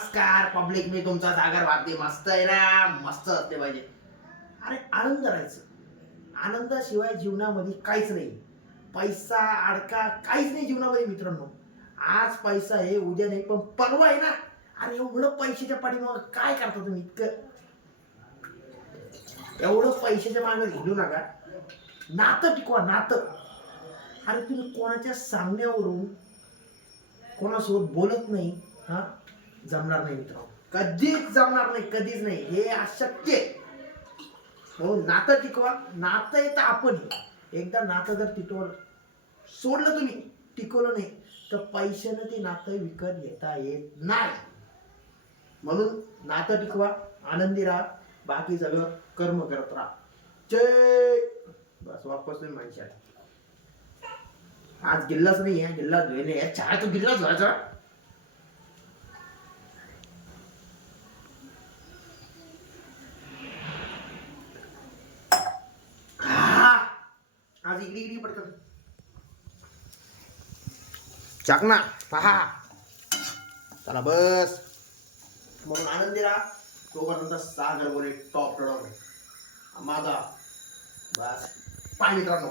नमस्कार पब्लिक, मी तुमचा सागर भारती. मस्त आहे ना, मस्त असले पाहिजे. अरे आनंद राहायचं. आनंदाशिवाय जीवनामध्ये काहीच नाही. पैसा अडका काहीच नाही जीवनामध्ये मित्रांनो. आज पैसा आहे, उद्या नाही, पण परवा आहे ना. अरे एवढं पैशाच्या पाठीमागं काय करता तुम्ही? एवढं पैशाच्या मागे हिंडू नका. नातं टिकवा, नातं. अरे तुम्ही कोणाच्या सांगण्यावरून कोणासोबत बोलत नाही, हा जमणार नाही मित्र. कधीच जमणार नाही, कधीच नाही. हे अशक्य आहे. हो, नातं टिकवा. नातं येतं आपण. एकदा नातं जर सोडलं तुम्ही, टिकवलं नाही, तर पैशाने ते नातं विकत घेता येत नाही. म्हणून नातं टिकवा, आनंदी राहा, बाकी सगळं कर्म करत राहा. जय. बस वापस तुम्ही माणसा. आज गिल्लाच नाही आहे, गिल्लाच धुणे. चहा तो गिल्लाच व्हायचा. आज इकडे इकडे पटकन चाकना पहा. चला बस. म्हणून आनंदी राहा. तोपर्यंत सागर बोले टॉप माझा. बस पाय मित्रांनो.